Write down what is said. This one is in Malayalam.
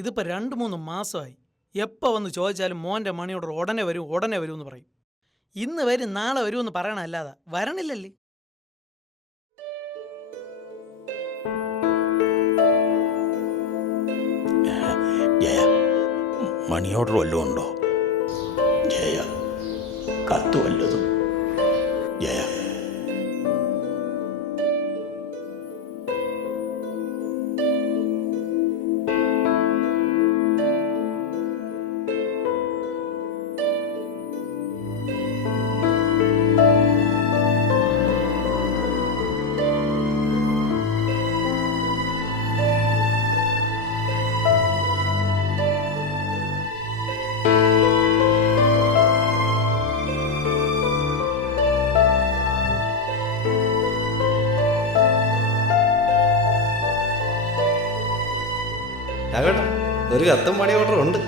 ഇതിപ്പോൾ 2-3 മാസമായി. എപ്പോൾ വന്ന് ചോദിച്ചാലും മോൻ്റെ മണി ഓർഡർ ഉടനെ വരും എന്ന് പറയും. ഇന്ന് വരും നാളെ വരുമെന്ന് പറയണല്ലാതെ വരണില്ലല്ലേ. ജയ, മണി ഓർഡർ വല്ലതും ഉണ്ടോ? ജയ, കത്ത് വല്ലതും? ജയ, രാഘവേട്ടാ, ഒരു കത്തും മണി ഓർഡർ ഉണ്ട്.